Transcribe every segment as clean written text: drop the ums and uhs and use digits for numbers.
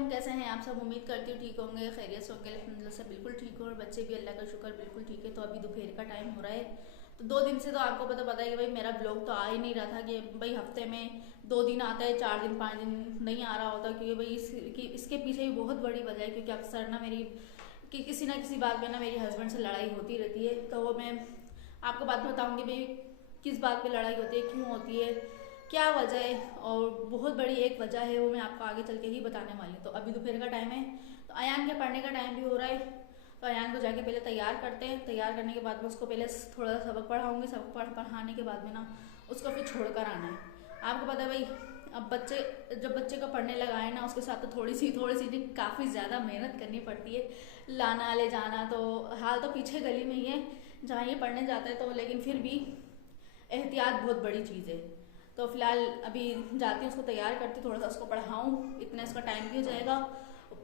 वालेकुम, कैसे हैं आप सब। उम्मीद करती हूँ ठीक होंगे, खैरियत से होंगे। अल्हम्दुलिल्लाह से बिल्कुल ठीक हो और बच्चे भी अल्लाह का शुक्र बिल्कुल ठीक है। तो अभी दोपहर का टाइम हो रहा है। तो 2 दिन से तो आपको पता है कि भाई मेरा ब्लॉग तो आ ही नहीं रहा था कि भाई हफ्ते में 2 दिन आता है, 4 दिन 5 दिन नहीं आ रहा होता। क्योंकि भाई इसके पीछे भी बहुत बड़ी वजह है। क्योंकि अक्सर ना मेरी कि किसी ना किसी बात में ना मेरी हस्बैंड से लड़ाई होती रहती है। तो वो मैं आपको बात बताऊँगी भाई किस बात पर लड़ाई होती है, क्यों होती है, क्या वजह है। और बहुत बड़ी एक वजह है, वो मैं आपको आगे चल के ही बताने वाली हूँ। तो अभी दोपहर का टाइम है, तो अयान के पढ़ने का टाइम भी हो रहा है। तो अयान को जाके पहले तैयार करते हैं। तैयार करने के बाद में उसको पहले थोड़ा सा सबक पढ़ाऊंगी। सबक पढ़ाने के बाद में ना उसको फिर छोड़ कर आना है। आपको पता है भाई अब जब बच्चे को पढ़ने लगा है ना, उसके साथ तो थोड़ी सी काफ़ी ज़्यादा मेहनत करनी पड़ती है। लाना ले जाना, तो हाल तो पीछे गली में ही है जहाँ ये पढ़ने जाता है। तो लेकिन फिर भी एहतियात बहुत बड़ी चीज़ है। तो फिलहाल अभी जाती हूँ, उसको तैयार करती, थोड़ा सा उसको पढ़ाऊँ, इतना इसका टाइम भी हो जाएगा।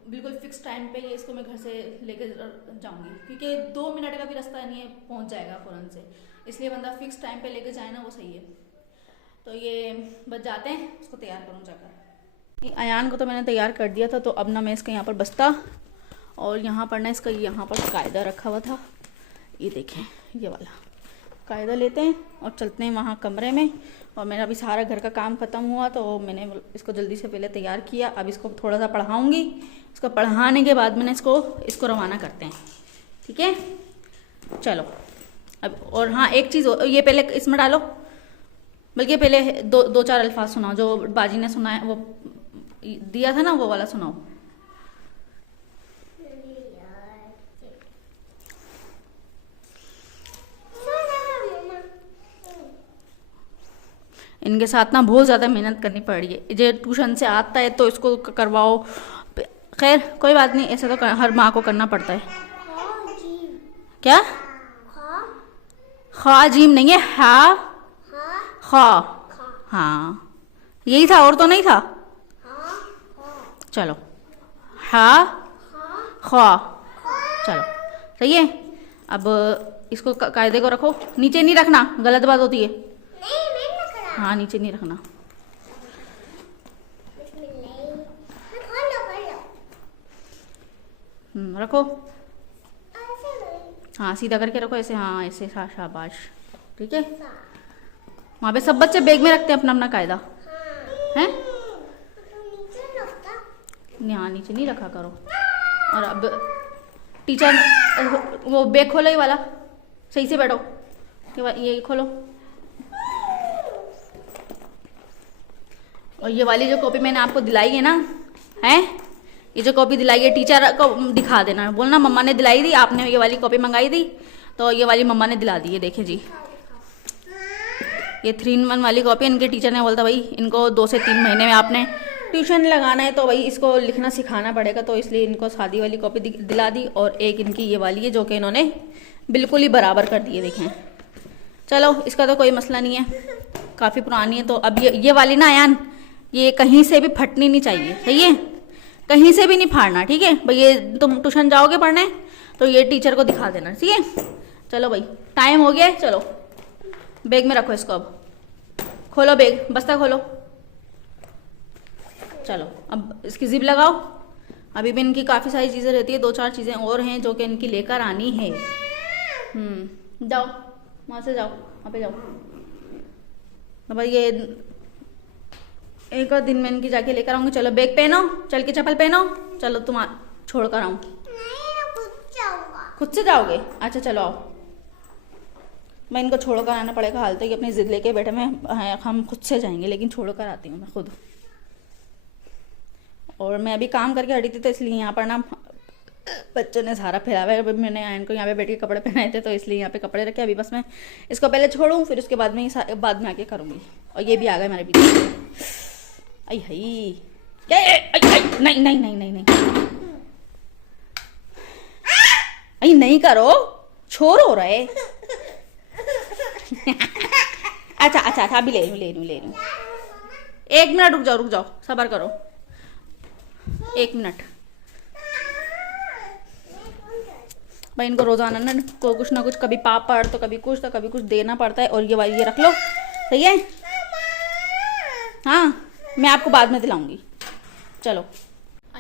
बिल्कुल फिक्स टाइम पे ये इसको मैं घर से लेकर जाऊँगी। क्योंकि 2 मिनट का भी रास्ता नहीं है, पहुँच जाएगा फ़ौरन से। इसलिए बंदा फिक्स टाइम पे लेकर जाए ना, वो सही है। तो ये बस जाते हैं, उसको तैयार करूँ जाकर। अयान को तो मैंने तैयार कर दिया था। तो अब ना मैं इसका यहाँ पर बस्ता और यहाँ पर ना इसका यहाँ पर कायदा रखा हुआ था, ये देखें ये वाला कायदा लेते हैं और चलते हैं वहाँ कमरे में। और मेरा अभी सारा घर का काम ख़त्म हुआ, तो मैंने इसको जल्दी से पहले तैयार किया। अब इसको थोड़ा सा पढ़ाऊँगी। इसको पढ़ाने के बाद मैंने इसको रवाना करते हैं, ठीक है। चलो अब, और हाँ एक चीज़, ये पहले इसमें डालो, बल्कि पहले दो चार अल्फाज सुनाओ जो बाजी ने सुनाया, वो दिया था ना, वो वाला सुनाओ। इनके साथ ना बहुत ज़्यादा मेहनत करनी पड़ रही है। जो ट्यूशन से आता है तो इसको करवाओ। खैर कोई बात नहीं, ऐसा तो हर माँ को करना पड़ता है। क्या खा जीम नहीं है, हा खा, हाँ यही था, और तो नहीं था। चलो हा खा, चलो सही है। अब इसको कायदे को रखो, नीचे नहीं रखना, गलत बात होती है। हाँ नीचे नहीं रखना। रखो, हाँ सीधा करके रखो ऐसे, हाँ ऐसे, शाबाश, ठीक है। वहाँ पे सब बच्चे बैग में रखते हैं अपना अपना कायदा, हैं? हाँ नीचे नहीं रखा करो। और अब टीचर वो बैग खोलो, ये वाला सही से बैठो, ये खोलो। और ये वाली जो कॉपी मैंने आपको दिलाई है ना, है ये जो कॉपी दिलाई है, टीचर को दिखा देना, बोलना मम्मा ने दिलाई थी, आपने ये वाली कॉपी मंगाई थी, तो ये वाली मम्मा ने दिला दी है। देखिए जी, ये 3-in-1 वाली कॉपी इनके टीचर ने बोला था भाई इनको 2 से 3 महीने में आपने ट्यूशन लगाना है, तो भाई इसको लिखना सिखाना पड़ेगा। तो इसलिए इनको सादी वाली कॉपी दिला दी। और एक इनकी ये वाली है जो कि इन्होंने बिल्कुल ही बराबर कर दी है, देखें। चलो इसका तो कोई मसला नहीं है, काफ़ी पुरानी है। तो अब ये वाली ना अयान, ये कहीं से भी फटनी नहीं चाहिए, सही है, कहीं से भी नहीं फाड़ना, ठीक है भाई। ये तुम ट्यूशन जाओगे पढ़ने तो ये टीचर को दिखा देना, ठीक है। चलो भाई टाइम हो गया है, चलो बैग में रखो इसको। अब खोलो बैग, बस्ता खोलो। चलो अब इसकी जिप लगाओ। अभी भी इनकी काफ़ी सारी चीज़ें रहती है, 2-4 चीज़ें और हैं जो कि इनकी लेकर आनी है। जाओ वहाँ से, जाओ वहाँ पे जाओ। तो भाई ये एक और दिन में इनकी जाके लेकर आऊँगी। चलो बैग पहनो, चल के चप्पल पहनो, चलो तुम छोड़ कर आऊँ। खुद से जाओगे? अच्छा चलो आओ, मैं इनको छोड़ कर आना पड़ेगा। हाल तक अपनी जिद लेके बैठे, मैं हम खुद से जाएंगे, लेकिन छोड़ कर आती हूँ मैं खुद। और मैं अभी काम करके हटी थी, तो इसलिए यहाँ पर ना बच्चों ने सारा फैलावा है। मैंने आयन को यहाँ पे बैठ के कपड़े पहनाए थे, तो इसलिए यहाँ पे कपड़े रखे। अभी बस मैं इसको पहले छोड़ूँ, फिर उसके बाद में आके करूँगी। और ये भी आ गए मेरे पीछे। आई हई क्या, नहीं नहीं नहीं नहीं नहीं, आई नहीं करो, छोर हो रहा है। अच्छा अच्छा अच्छा, अभी ले लूँ। 1 मिनट रुक जाओ, सब्र करो, 1 मिनट। भाई इनको रोजाना ना कुछ ना कुछ, कभी पापड़ तो कभी कुछ देना पड़ता है। और ये रख लो, सही है। हाँ मैं आपको बाद में दिलाऊंगी। चलो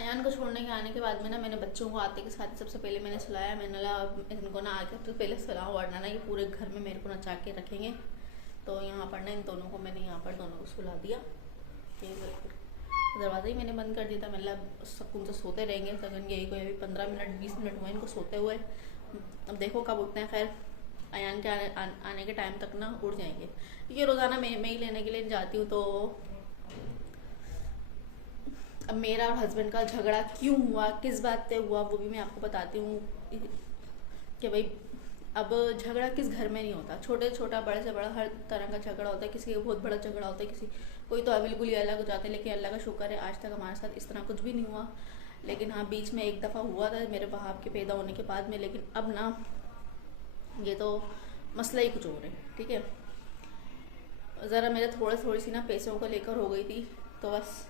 अयान को छोड़ने के आने के बाद में ना मैंने बच्चों को आते के साथ सबसे पहले मैंने सुलाया। मैंने बोला इनको ना आके तो पहले सुलाओ, वरना ना ये पूरे घर में मेरे को नचा के रखेंगे। तो यहाँ पर ना इन दोनों को मैंने यहाँ पर दोनों को सुला दिया। दरवाज़ा ही मैंने बंद कर दिया था। मतलब सुकून से सोते रहेंगे। तकरीबन यही कोई अभी 15 मिनट 20 मिनट हुए इनको सोते हुए। अब देखो कब उठते हैं। खैर अयान के आने के टाइम तक ना उठ जाएंगे, क्योंकि रोज़ाना मैं ही लेने के लिए जाती हूँ। तो अब मेरा और हस्बैंड का झगड़ा क्यों हुआ, किस बात पे हुआ, वो भी मैं आपको बताती हूँ कि भाई अब झगड़ा किस घर में नहीं होता। छोटा बड़े से बड़ा हर तरह का झगड़ा होता है। किसी का बहुत बड़ा झगड़ा होता है, किसी कोई तो बिल्कुल ही अलग हो जाते हैं। लेकिन अल्लाह का शुक्र है आज तक हमारे साथ इस तरह कुछ भी नहीं हुआ। लेकिन हाँ बीच में एक दफ़ा हुआ था मेरे बहाव के पैदा होने के बाद में। लेकिन अब ना ये तो मसला ही कुछ और है। ठीक है, ज़रा मेरे थोड़ी सी ना पैसों को लेकर हो गई थी। तो बस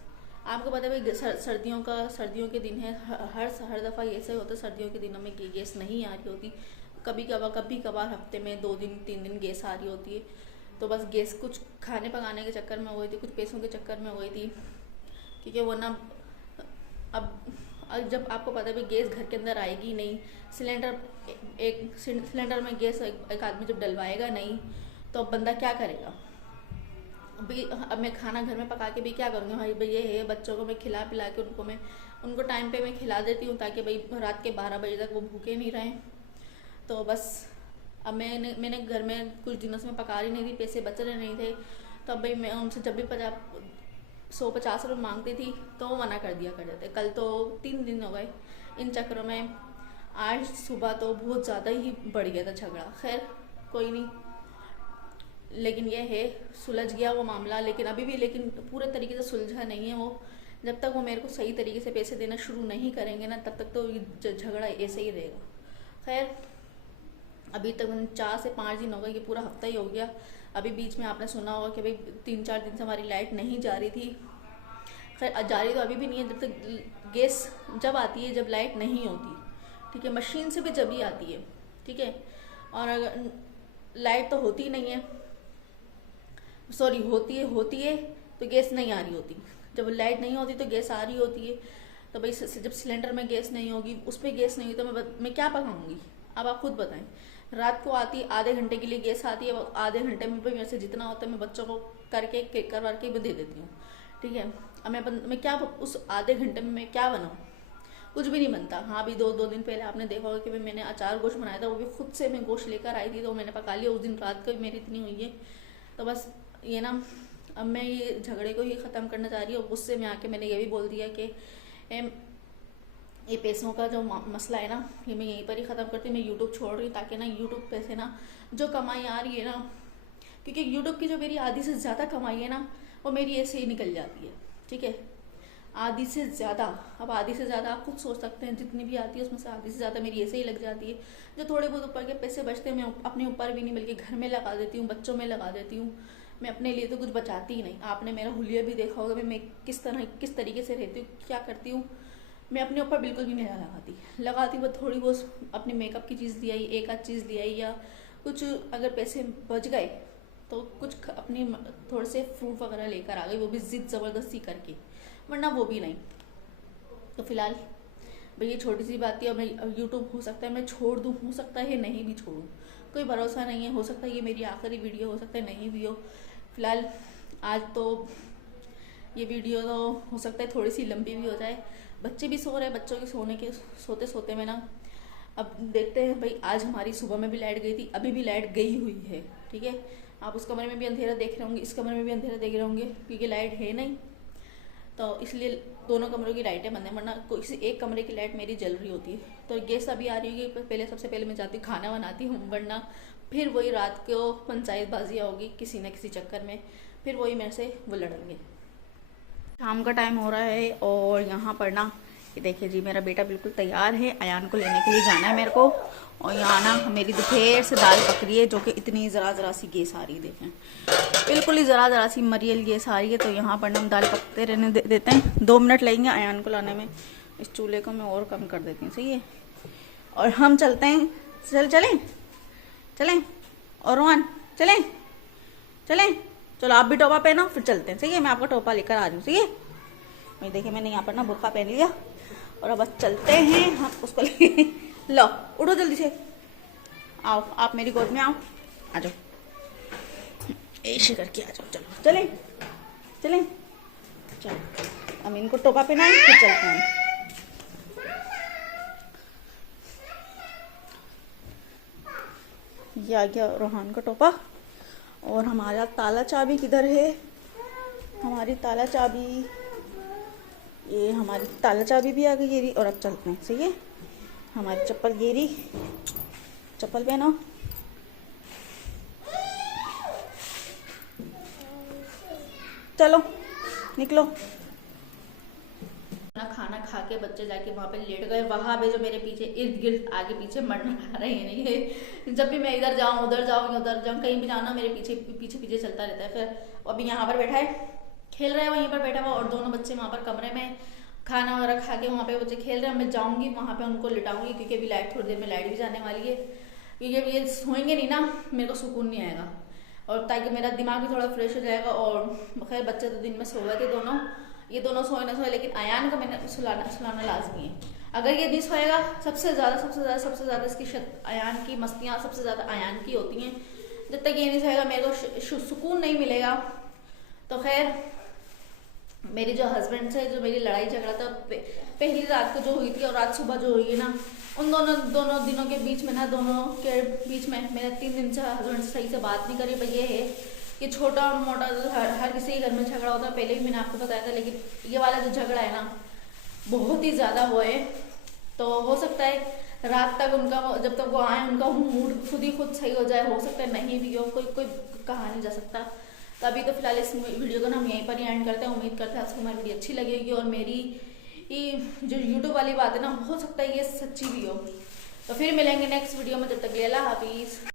आपको पता है भाई सर्दियों के दिन है। हर दफ़ा ऐसा ही होता है, सर्दियों के दिनों में गैस नहीं आ रही होती। कभी कभार हफ्ते में 2 दिन 3 दिन गैस आ रही होती है। तो बस गैस कुछ खाने पकाने के चक्कर में हो गई थी, कुछ पैसों के चक्कर में हो गई थी। क्योंकि वो ना अब जब आपको पता है भाई गैस घर के अंदर आएगी नहीं, सिलेंडर में गैस एक आदमी जब डलवाएगा नहीं तो अब बंदा क्या करेगा। अब मैं खाना घर में पका के भी क्या करूँगी भाई। ये है बच्चों को मैं खिला पिला के उनको टाइम पे मैं खिला देती हूँ, ताकि भाई रात के 12 बजे तक वो भूखे नहीं रहें। तो बस अब मैंने घर में कुछ दिनों से मैं पका रही नहीं थी, पैसे बच रहे नहीं थे। तो अब भाई मैं उनसे जब भी 150 रुपये मांगती थी तो वो मना कर दिया कर देते। कल तो 3 दिन हो गए इन चक्करों में। आज सुबह तो बहुत ज़्यादा ही बढ़ गया था झगड़ा। खैर कोई नहीं, लेकिन ये है सुलझ गया वो मामला। लेकिन अभी भी पूरे तरीके से सुलझा नहीं है वो। जब तक वो मेरे को सही तरीके से पैसे देना शुरू नहीं करेंगे ना, तब तक तो ये झगड़ा ऐसे ही रहेगा। खैर अभी तक 4 से 5 दिन हो गए, ये पूरा हफ्ता ही हो गया। अभी बीच में आपने सुना होगा कि भाई 3-4 दिन से हमारी लाइट नहीं जा रही थी। खैर जा रही तो अभी भी नहीं है। जब तक गैस जब आती है जब लाइट नहीं होती, ठीक है, मशीन से भी जब ही आती है, ठीक है। और अगर लाइट तो होती नहीं है, सॉरी होती है तो गैस नहीं आ रही होती। जब लाइट नहीं होती तो गैस आ रही होती है। तो भाई जब सिलेंडर में गैस नहीं होगी, उस पर गैस नहीं हुई तो मैं क्या पकाऊंगी। अब आप खुद बताएं। रात को आती आधे घंटे के लिए गैस आती है, आधे घंटे में भी मेरे से जितना होता है मैं बच्चों को करवा के भी दे देती हूँ, ठीक है। अब मैं क्या उस आधे घंटे में मैं क्या बनाऊँ, कुछ भी नहीं बनता। हाँ अभी दो दिन पहले आपने देखा होगा कि भाई मैंने अचार गोश्त बनाया था, वो भी खुद से मैं गोश्त लेकर आई थी, तो मैंने पका लिया। उस दिन रात को मेरी इतनी हुई है। तो बस ये ना अब मैं ये झगड़े को ही ख़त्म करना चाह रही हूँ। गुस्से में आके मैंने ये भी बोल दिया कि ये पैसों का जो मसला है ना, ये मैं यहीं पर ही ख़त्म करती हूँ। मैं यूट्यूब छोड़ रही हूँ, ताकि ना यूट्यूब पे से ना जो कमाई आ रही है ना, क्योंकि यूट्यूब की जो मेरी आधी से ज़्यादा कमाई है ना, वो मेरी ऐसे ही निकल जाती है, ठीक है। आधी से ज़्यादा, अब आधी से ज़्यादा आप खुद सोच सकते हैं, जितनी भी आती है उसमें से आधी से ज़्यादा मेरी ऐसे ही लग जाती है। जो थोड़े बहुत ऊपर के पैसे बचते हैं मैं अपने ऊपर भी नहीं बल्कि घर में लगा देती हूँ, बच्चों में लगा देती हूँ। मैं अपने लिए तो कुछ बचाती ही नहीं। आपने मेरा हुलिया भी देखा होगा मैं किस तरीके से रहती हूँ, क्या करती हूँ। मैं अपने ऊपर बिल्कुल भी नहीं लगाती वो थोड़ी बहुत अपने मेकअप की चीज़ ली आई, एक आध चीज़ ली आई, या कुछ अगर पैसे बच गए तो कुछ अपनी थोड़े से फ्रूट वगैरह लेकर आ गई, वो भी ज़िद ज़बरदस्ती करके, वरना वो भी नहीं। तो फिलहाल भाई ये छोटी सी बात थी। और मैं यूट्यूब हो सकता है मैं छोड़ दूँ, हो सकता है नहीं भी छोड़ूँ, कोई भरोसा नहीं है। हो सकता है ये मेरी आखिरी वीडियो, हो सकता है नहीं भी हो। फिलहाल आज तो ये वीडियो तो हो सकता है थोड़ी सी लंबी भी हो जाए। बच्चे भी सो रहे हैं, बच्चों के सोते में ना अब देखते हैं। भाई आज हमारी सुबह में भी लाइट गई थी, अभी भी लाइट गई हुई है, ठीक है। आप उस कमरे में भी अंधेरा देख रहे होंगे, इस कमरे में भी अंधेरा देख रहे होंगे, क्योंकि लाइट है नहीं, तो इसलिए दोनों कमरों की लाइटें बंद है, वरना किसी एक कमरे की लाइट मेरी जल रही होती है। तो गैस अभी आ रही होगी, सबसे पहले मैं जाती हूँ खाना बनाती हूँ, वरना फिर वही रात को पंचायतबाजियाँ होगी किसी न किसी चक्कर में, फिर वही मेरे से वो लड़ेंगे। शाम का टाइम हो रहा है और यहाँ पर ना ये देखिए जी, मेरा बेटा बिल्कुल तैयार है, अयान को लेने के लिए जाना है मेरे को। और यहाँ ना मेरी दोपहर से दाल पक रही है, जो कि इतनी ज़रा सी गैस आ रही है, देखें बिल्कुल ही ज़रा सी मरियल गैस आ रही है। तो यहाँ पर ना हम दाल पकते रहने देते हैं, 2 मिनट लगेंगे अयान को लाने में। इस चूल्हे को मैं और कम कर देती हूँ, सही है। और हम चलते हैं, चलें और रोहन चलें, चलो आप भी टोपा पहनो फिर चलते हैं, सही है। मैं आपका टोपा लेकर आ रही हूँ, सही है। ये देखिए मैंने यहाँ पर ना बुर्का पहन लिया और अब बस चलते हैं हम उसको लेके। लो उठो जल्दी से, आओ आप मेरी गोद में आओ, आ जाओ ऐसे करके आ जाओ। चलो चलें चलें, चलो हम इनको टोपा पहनाएं फिर चलते हैं। ये आ गया रोहान का टोपा और हमारा ताला चाबी किधर है? हमारी ताला चाबी, ये हमारी ताला चाबी भी आ गई गेरी। और अब चलते हैं, सही है। हमारी चप्पल गेरी, चप्पल पहनो। चलो निकलो। खाना खा के बच्चे जाके वहाँ पे लेट गए। वहाँ पे जो मेरे पीछे इर्द गिर्द आगे पीछे मरना खा रहे हैं नहीं है। जब भी मैं इधर जाऊँ उधर जाऊँ उधर जाऊँ, कहीं भी जाना मेरे पीछे पीछे पीछे चलता रहता है। फिर अभी यहाँ पर बैठा है, खेल रहा है वहीं पर बैठा हुआ, और दोनों बच्चे वहाँ पर कमरे में खाना वगैरह खा के वहाँ पे बच्चे खेल रहे हैं। मैं जाऊँगी वहाँ पे उनको लिटाऊंगी, क्योंकि अभी लाइट थोड़ी देर में लाइट भी जाने वाली है। क्योंकि अभी ये सोएंगे नहीं ना, मेरे को सुकून नहीं आएगा, और ताकि मेरा दिमाग भी थोड़ा फ्रेश हो जाएगा। और खैर बच्चे तो दिन में सो गए थे दोनों, ये दोनों सोए ना सोए, लेकिन अयान का मैंने सुलाना लाजमी है। अगर ये नहीं सोएगा, सबसे ज़्यादा इसकी अयान की मस्तियाँ सबसे ज़्यादा अयान की होती हैं। जब तक ये नहीं सोएगा मेरे को सुकून नहीं मिलेगा। तो खैर मेरे जो हस्बैंड से जो मेरी लड़ाई झगड़ा था पहली रात को जो हुई थी और आज सुबह जो हुई है ना, उन दोनों दिनों के बीच में ना, दोनों के बीच में मैंने 3 दिन से हस्बैंड से सही से बात नहीं करी। भाई ये है कि छोटा मोटा हर किसी के घर में झगड़ा होता है, पहले भी मैंने आपको बताया था, लेकिन ये वाला जो झगड़ा है ना बहुत ही ज़्यादा वो है। तो हो सकता है रात तक उनका, जब तक वो आए उनका मूड खुद सही हो जाए, हो सकता है नहीं भी हो, कोई कहा नहीं जा सकता। तो अभी तो फिलहाल इस वीडियो को ना हम यहीं पर ही एंड करते हैं। उम्मीद करते हैं आपको हमारी वीडियो अच्छी लगेगी, और मेरी जो यूट्यूब वाली बात है ना, हो सकता है ये सच्ची भी हो। तो फिर मिलेंगे नेक्स्ट वीडियो में, जब तक के लिए अल्लाह हाफिज़।